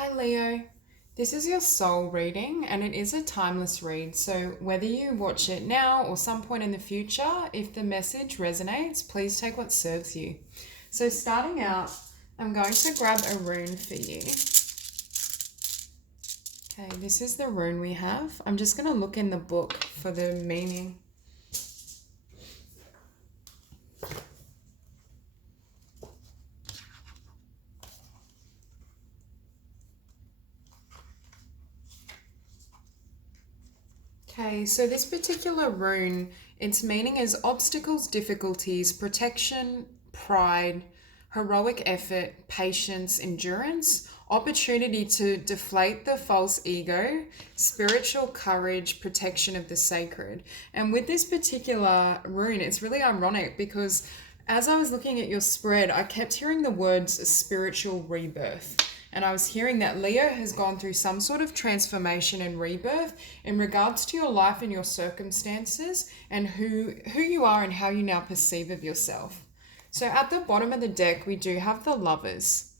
Hi Leo, this is your soul reading and it is a timeless read. So, whether you watch it now or some point in the future, if the message resonates, please take what serves you. So, starting out, I'm going to grab a rune for you. Okay, this is the rune we have. I'm just going to look in the book for the meaning. Okay, so this particular rune, its meaning is obstacles, difficulties, protection, pride, heroic effort, patience, endurance, opportunity to deflate the false ego, spiritual courage, protection of the sacred. And with this particular rune, it's really ironic because as I was looking at your spread, I kept hearing the words spiritual rebirth. And I was hearing that Leo has gone through some sort of transformation and rebirth in regards to your life and your circumstances and who you are and how you now perceive of yourself. So at the bottom of the deck, we do have the Lovers.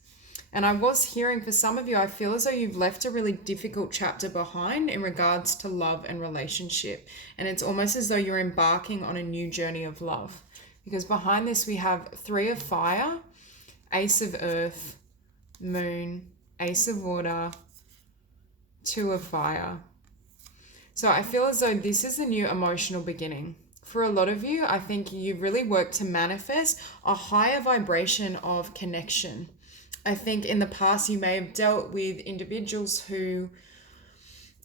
And I was hearing for some of you, I feel as though you've left a really difficult chapter behind in regards to love and relationship. And it's almost as though you're embarking on a new journey of love. Because behind this, we have Three of Fire, Ace of Earth, Moon, Ace of Water, Two of Fire. So I feel as though this is a new emotional beginning. For a lot of you, I think you've really worked to manifest a higher vibration of connection. I think in the past you may have dealt with individuals who,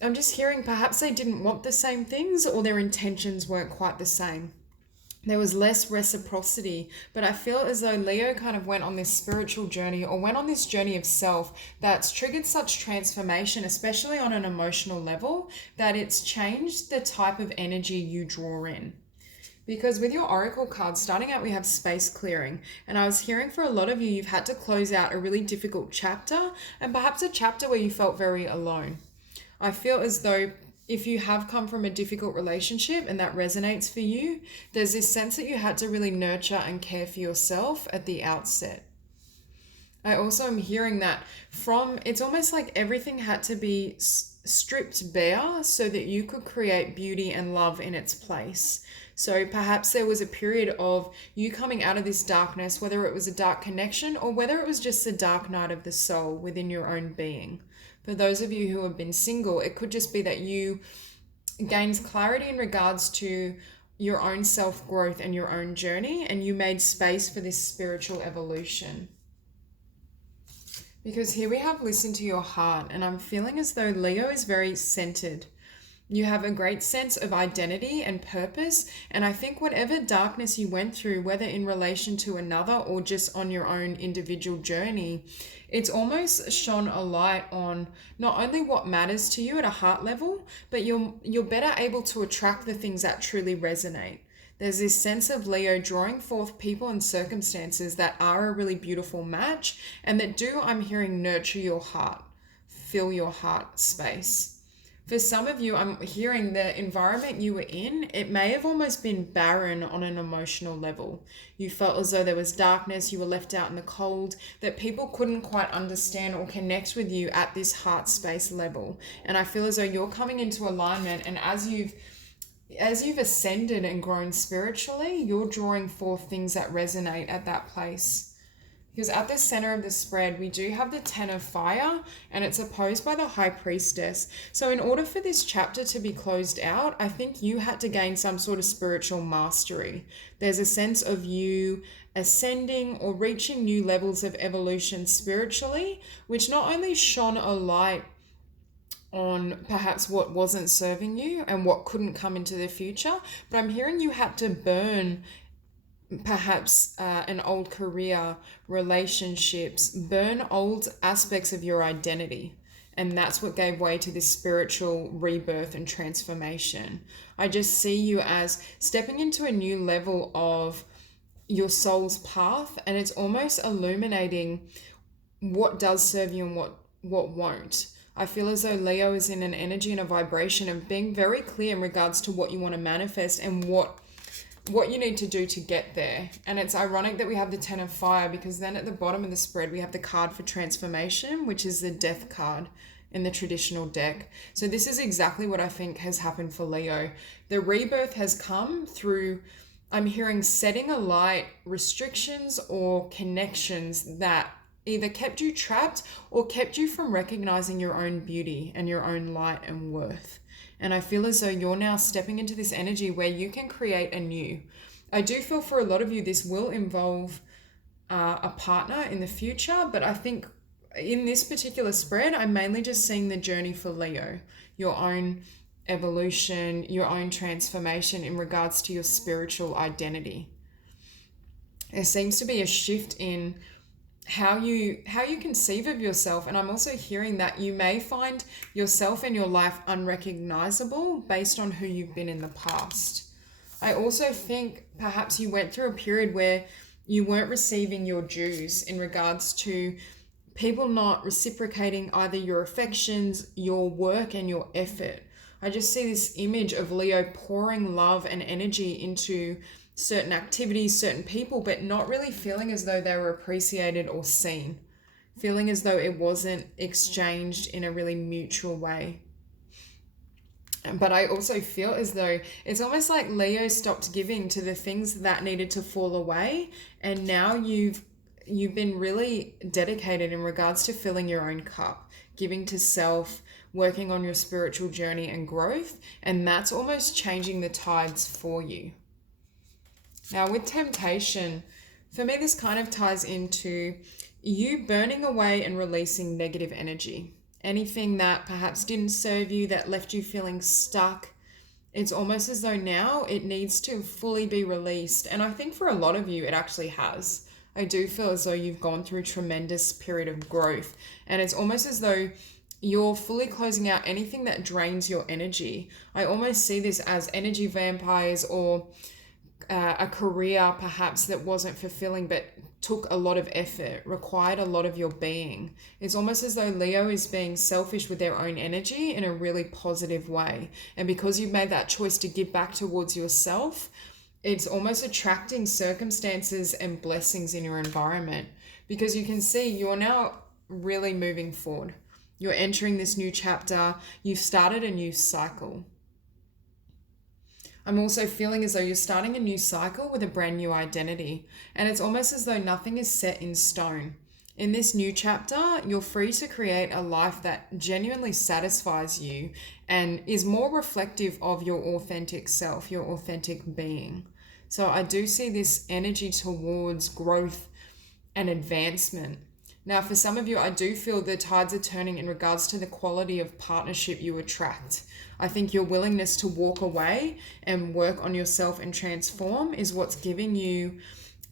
I'm just hearing, perhaps they didn't want the same things or their intentions weren't quite the same. There was less reciprocity, but I feel as though Leo kind of went on this spiritual journey or went on this journey of self that's triggered such transformation, especially on an emotional level, that it's changed the type of energy you draw in. Because with your oracle cards, starting out, we have space clearing. And I was hearing for a lot of you, you've had to close out a really difficult chapter and perhaps a chapter where you felt very alone. I feel as though if you have come from a difficult relationship and that resonates for you, there's this sense that you had to really nurture and care for yourself at the outset. I also am hearing that it's almost like everything had to be stripped bare so that you could create beauty and love in its place. So perhaps there was a period of you coming out of this darkness, whether it was a dark connection or whether it was just the dark night of the soul within your own being. For those of you who have been single, it could just be that you gained clarity in regards to your own self-growth and your own journey, and you made space for this spiritual evolution. Because here we have listen to your heart, and I'm feeling as though Leo is very centered. You have a great sense of identity and purpose, and I think whatever darkness you went through, whether in relation to another or just on your own individual journey, it's almost shone a light on not only what matters to you at a heart level, but you're better able to attract the things that truly resonate. There's this sense of Leo drawing forth people and circumstances that are a really beautiful match and that do, I'm hearing, nurture your heart, fill your heart space. For some of you, I'm hearing the environment you were in, it may have almost been barren on an emotional level. You felt as though there was darkness, you were left out in the cold, that people couldn't quite understand or connect with you at this heart space level. And I feel as though you're coming into alignment, and as you've ascended and grown spiritually, you're drawing forth things that resonate at that place. Because at the center of the spread, we do have the Ten of Fire, and it's opposed by the High Priestess. So in order for this chapter to be closed out, I think you had to gain some sort of spiritual mastery. There's a sense of you ascending or reaching new levels of evolution spiritually, which not only shone a light on perhaps what wasn't serving you and what couldn't come into the future, but I'm hearing you had to burn perhaps an old career, relationships, burn old aspects of your identity. And that's what gave way to this spiritual rebirth and transformation. I just see you as stepping into a new level of your soul's path, and it's almost illuminating what does serve you and what won't. I feel as though Leo is in an energy and a vibration of being very clear in regards to what you want to manifest and what what you need to do to get there. And it's ironic that we have the Ten of Fire, because then at the bottom of the spread we have the card for transformation, which is the Death card in the traditional deck. So this is exactly what I think has happened for Leo. The rebirth has come through, I'm hearing, setting alight restrictions or connections that either kept you trapped or kept you from recognizing your own beauty and your own light and worth. And I feel as though you're now stepping into this energy where you can create anew. I do feel for a lot of you this will involve a partner in the future, but I think in this particular spread, I'm mainly just seeing the journey for Leo, your own evolution, your own transformation in regards to your spiritual identity. There seems to be a shift in how you conceive of yourself, and I'm also hearing that you may find yourself in your life unrecognizable based on who you've been in the past. I also think perhaps you went through a period where you weren't receiving your dues in regards to people not reciprocating either your affections, your work, and your effort. I just see this image of Leo pouring love and energy into certain activities, certain people, but not really feeling as though they were appreciated or seen, feeling as though it wasn't exchanged in a really mutual way. But I also feel as though it's almost like Leo stopped giving to the things that needed to fall away, and now you've been really dedicated in regards to filling your own cup, giving to self, working on your spiritual journey and growth, and that's almost changing the tides for you. Now with temptation, for me this kind of ties into you burning away and releasing negative energy. Anything that perhaps didn't serve you, that left you feeling stuck, it's almost as though now it needs to fully be released. And I think for a lot of you it actually has. I do feel as though you've gone through a tremendous period of growth, and it's almost as though you're fully closing out anything that drains your energy. I almost see this as energy vampires, or a career perhaps that wasn't fulfilling but took a lot of effort, required a lot of your being. It's almost as though Leo is being selfish with their own energy in a really positive way. And because you've made that choice to give back towards yourself, it's almost attracting circumstances and blessings in your environment, because you can see you're now really moving forward. You're entering this new chapter. You've started a new cycle. I'm also feeling as though you're starting a new cycle with a brand new identity, and it's almost as though nothing is set in stone. In this new chapter, you're free to create a life that genuinely satisfies you and is more reflective of your authentic self, your authentic being. So I do see this energy towards growth and advancement. Now, for some of you, I do feel the tides are turning in regards to the quality of partnership you attract. I think your willingness to walk away and work on yourself and transform is what's giving you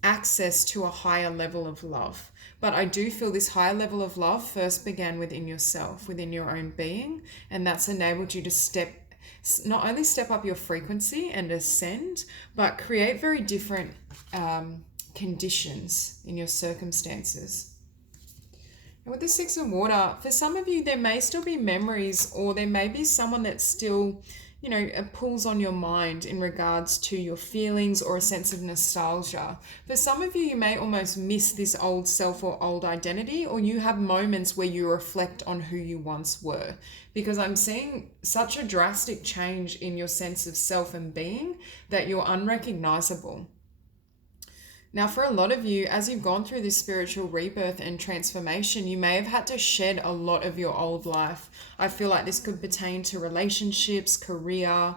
access to a higher level of love. But I do feel this higher level of love first began within yourself, within your own being, and that's enabled you to not only step up your frequency and ascend, but create very different conditions in your circumstances. And with the Six of Water, for some of you, there may still be memories, or there may be someone that still, pulls on your mind in regards to your feelings or a sense of nostalgia. For some of you, you may almost miss this old self or old identity, or you have moments where you reflect on who you once were, because I'm seeing such a drastic change in your sense of self and being that you're unrecognizable. Now, for a lot of you, as you've gone through this spiritual rebirth and transformation, you may have had to shed a lot of your old life. I feel like this could pertain to relationships, career,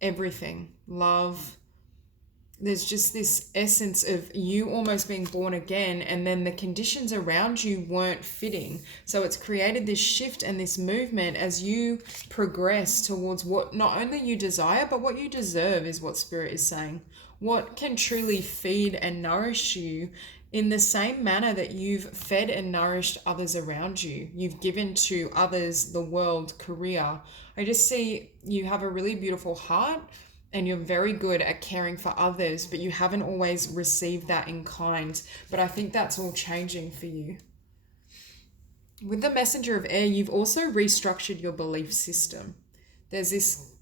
everything, love. There's just this essence of you almost being born again, and then the conditions around you weren't fitting. So it's created this shift and this movement as you progress towards what not only you desire, but what you deserve, is what Spirit is saying. What can truly feed and nourish you in the same manner that you've fed and nourished others around you. You've given to others, the world, career. I just see you have a really beautiful heart, and you're very good at caring for others, but you haven't always received that in kind. But I think that's all changing for you. With the Messenger of Air, you've also restructured your belief system. There's this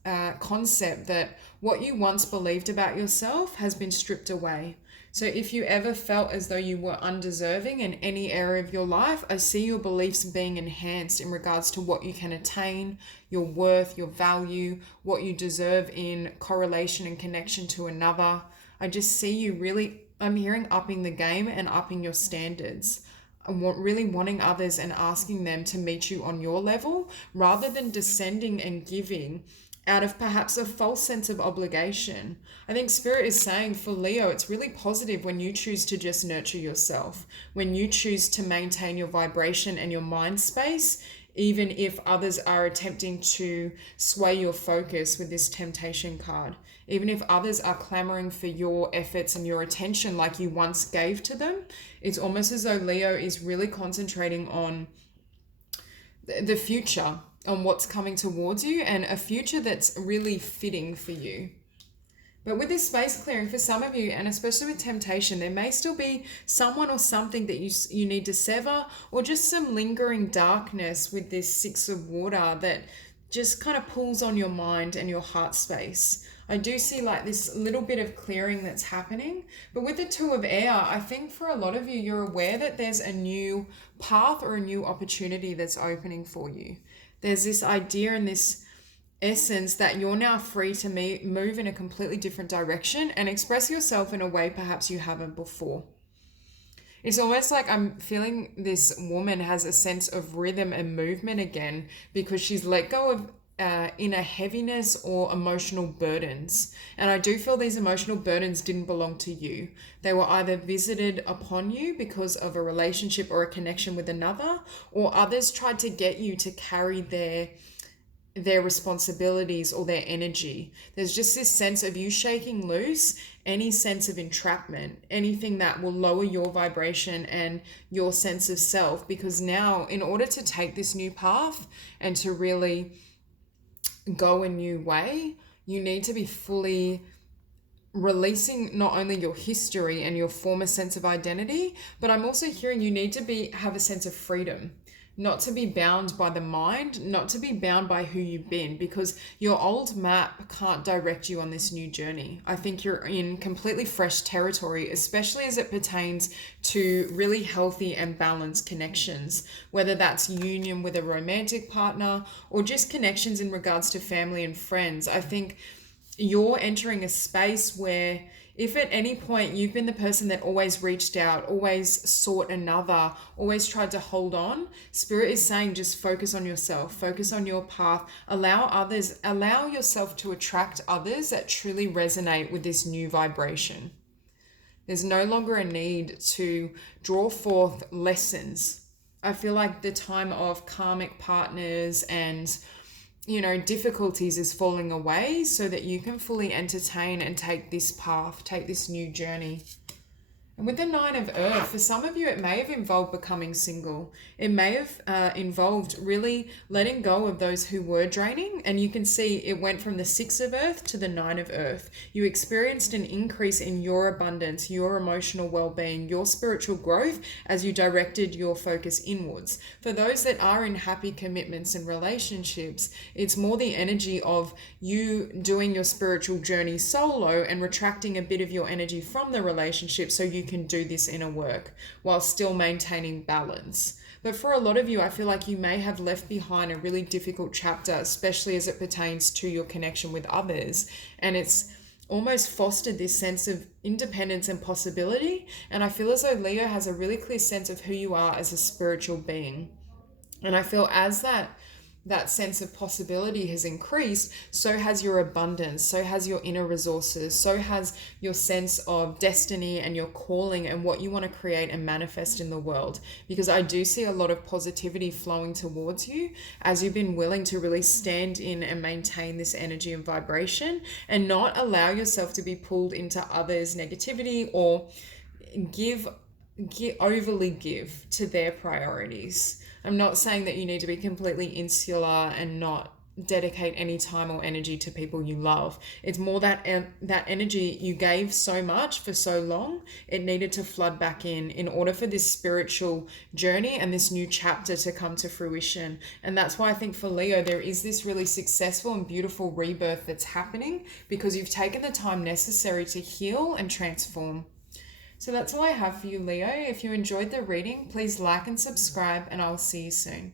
concept that what you once believed about yourself has been stripped away. So if you ever felt as though you were undeserving in any area of your life, I see your beliefs being enhanced in regards to what you can attain, your worth, your value, what you deserve in correlation and connection to another. I just see you really, I'm hearing upping the game and upping your standards. Really wanting others and asking them to meet you on your level rather than descending and giving out of perhaps a false sense of obligation. I think Spirit is saying for Leo, it's really positive when you choose to just nurture yourself, when you choose to maintain your vibration and your mind space, even if others are attempting to sway your focus with this temptation card. Even if others are clamoring for your efforts and your attention like you once gave to them, it's almost as though Leo is really concentrating on the future, on what's coming towards you, and a future that's really fitting for you. But with this space clearing, for some of you, and especially with temptation, there may still be someone or something that you need to sever, or just some lingering darkness with this Six of Water that just kind of pulls on your mind and your heart space. I do see like this little bit of clearing that's happening. But with the Two of Air, I think for a lot of you, you're aware that there's a new path or a new opportunity that's opening for you. There's this idea and this essence that you're now free to move in a completely different direction and express yourself in a way perhaps you haven't before. It's almost like I'm feeling this woman has a sense of rhythm and movement again because she's let go of inner heaviness or emotional burdens. And I do feel these emotional burdens didn't belong to you. They were either visited upon you because of a relationship or a connection with another, or others tried to get you to carry their responsibilities or their energy. There's just this sense of you shaking loose any sense of entrapment, anything that will lower your vibration and your sense of self, because now in order to take this new path and to really go a new way, you need to be fully releasing not only your history and your former sense of identity, but I'm also hearing you need to have a sense of freedom, not to be bound by the mind, not to be bound by who you've been, because your old map can't direct you on this new journey. I think you're in completely fresh territory, especially as it pertains to really healthy and balanced connections, whether that's union with a romantic partner or just connections in regards to family and friends. I think you're entering a space where if at any point you've been the person that always reached out, always sought another, always tried to hold on, Spirit is saying just focus on yourself, focus on your path, allow yourself to attract others that truly resonate with this new vibration. There's no longer a need to draw forth lessons. I feel like the time of karmic partners and difficulties is falling away so that you can fully entertain and take this path, take this new journey. And with the Nine of Earth, for some of you, it may have involved becoming single. It may have involved really letting go of those who were draining. And you can see it went from the Six of Earth to the Nine of Earth. You experienced an increase in your abundance, your emotional well-being, your spiritual growth as you directed your focus inwards. For those that are in happy commitments and relationships, it's more the energy of you doing your spiritual journey solo and retracting a bit of your energy from the relationship so you can do this inner work while still maintaining balance. But for a lot of you, I feel like you may have left behind a really difficult chapter, especially as it pertains to your connection with others. And it's almost fostered this sense of independence and possibility. And I feel as though Leo has a really clear sense of who you are as a spiritual being. And I feel as that sense of possibility has increased, so has your abundance, so has your inner resources, so has your sense of destiny and your calling and what you want to create and manifest in the world. Because I do see a lot of positivity flowing towards you as you've been willing to really stand in and maintain this energy and vibration and not allow yourself to be pulled into others' negativity or overly give to their priorities. I'm not saying that you need to be completely insular and not dedicate any time or energy to people you love. It's more that that energy you gave so much for so long, it needed to flood back in order for this spiritual journey and this new chapter to come to fruition. And that's why I think for Leo there is this really successful and beautiful rebirth that's happening, because you've taken the time necessary to heal and transform. So that's all I have for you, Leo. If you enjoyed the reading, please like and subscribe, and I'll see you soon.